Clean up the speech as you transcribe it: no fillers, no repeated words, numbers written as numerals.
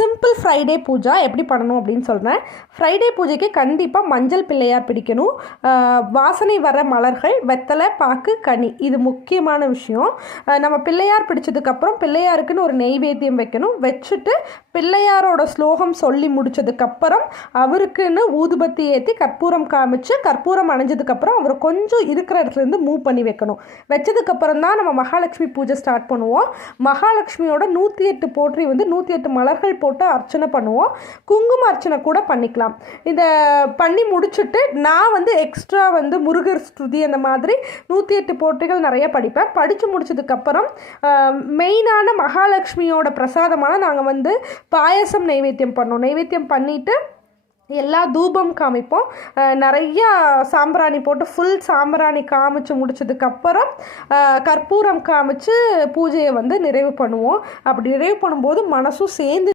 Simple Friday Pooja எப்படி பண்ணணும் அப்படின்னு சொல்கிறேன். ஃப்ரைடே பூஜைக்கு கண்டிப்பாக மஞ்சள் பிள்ளையார் பிடிக்கணும். வாசனை வர மலர்கள், வெத்தலை, பாக்கு, கனி, இது முக்கியமான விஷயம். நம்ம பிள்ளையார் பிடிச்சதுக்கப்புறம் பிள்ளையாருக்குன்னு ஒரு நெய்வேத்தியம் வைக்கணும். வச்சுட்டு பிள்ளையாரோட ஸ்லோகம் சொல்லி முடித்ததுக்கப்புறம் அவருக்குன்னு ஊதுபத்தி ஏற்றி கற்பூரம் காமிச்சு கற்பூரம் அணைஞ்சதுக்கப்புறம் அவரை கொஞ்சம் இருக்கிற இடத்துலேருந்து மூவ் பண்ணி வைக்கணும். வச்சதுக்கப்புறம் தான் நம்ம மகாலட்சுமி பூஜை ஸ்டார்ட் பண்ணுவோம். மகாலட்சுமியோட 108 போற்றி 108 மலர்கள் போட்டு அர்ச்சனை பண்ணுவோம். குங்கும அர்ச்சனை கூட பண்ணிக்கலாம். இதை பண்ணி முடிச்சுட்டு நான் எக்ஸ்ட்ரா முருகர் ஸ்துதி அந்த மாதிரி 108 போற்றிகள் நிறைய படிப்பேன். படித்து முடிச்சதுக்கப்புறம் மெயினான மகாலட்சுமியோட பிரசாதமான நாங்கள் பாயசம் நைவேத்தியம் பண்ணோம். நைவேத்தியம் பண்ணிவிட்டு எல்லா தூபம் காமிப்போம். நிறையா சாம்பிராணி போட்டு ஃபுல் சாம்பிராணி காமிச்சு முடிச்சதுக்கப்புறம் கற்பூரம் காமிச்சு பூஜையை நிறைவு பண்ணுவோம். அப்படி நிறைவு பண்ணும்போது மனசும் சேர்ந்து